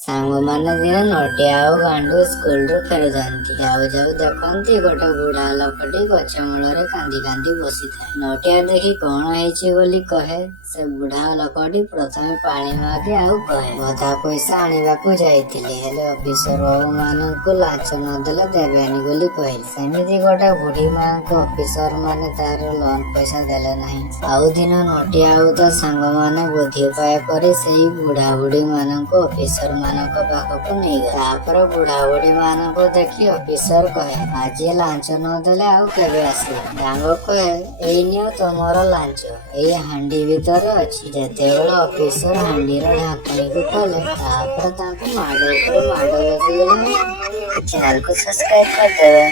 ସାଙ୍ଗମାନେ ଦିନ ନଟିଆ ଆଉ ଗାଣ୍ଡୁ ସ୍କୁଲରୁ ଫେରୁଥାନ୍ତି। ଯାଉ ଯାଉ ଦେଖନ୍ତି ଗୋଟେ ବୁଢା ଲୋକଟି ଗଛ ମୂଳରେ କାନ୍ଦି କାନ୍ଦି ବସିଥାଏ। ନଟିଆ ଦେଖି କଣ ହେଇଛି ବୋଲି କହେ। ସେ ବୁଢା ଲୋକଟି ପ୍ରଥମେ ପାଣି ମାଗେ ଆଉ କହେ, ଅଧା ପଇସା ଆଣିବାକୁ ଯାଇଥିଲି, ହେଲେ ଅଫିସର ବାବୁ ମାନଙ୍କୁ ଲାଞ୍ଚ ନଦେଲେ ଦେବେନି ବୋଲି କହିଲେ। ସେମିତି ଗୋଟେ ବୁଢୀ ମାଙ୍କୁ ଅଫିସର ମାନେ ତାର ଲୋନ ପଇସା ଦେଲେ ନାହିଁ। ଆଉ ଦିନ ନଟିଆ ଆଉ ତା ସାଙ୍ଗମାନେ ବୁଦ୍ଧି ଉପାୟ କରି ସେଇ ବୁଢା ବୁଢୀ ମାନଙ୍କୁ ଅଫିସର ମାନଙ୍କ ପାଖକୁ ନେଇଗଲେ। ତାପରେ ବୁଢା ବୁଢୀ ମାନଙ୍କୁ ଦେଖି ଅଫିସର କହେ, ଆଜି ଲାଞ୍ଚ ନଦେଲେ ଆଉ କେବେ ଆସିବ? ସାଙ୍ଗ କହେ, ଏଇ ନିଅ ତମର ଲାଞ୍ଚ, ଏଇ ହାଣ୍ଡି ଭିତରେ ଅଛି। ଯେତେବେଳେ ଅଫିସର ହାଣ୍ଡିର ଢାଙ୍କୁଣୀକୁ ଖୋଲେ, ତାପରେ ତାଙ୍କୁ ମାଡ ଉପରେ ମାଡ ବଜେଇଲା। ଚ୍ୟାନେଲକୁ ସବସ୍କ୍ରାଇବ କରିଦେବେ।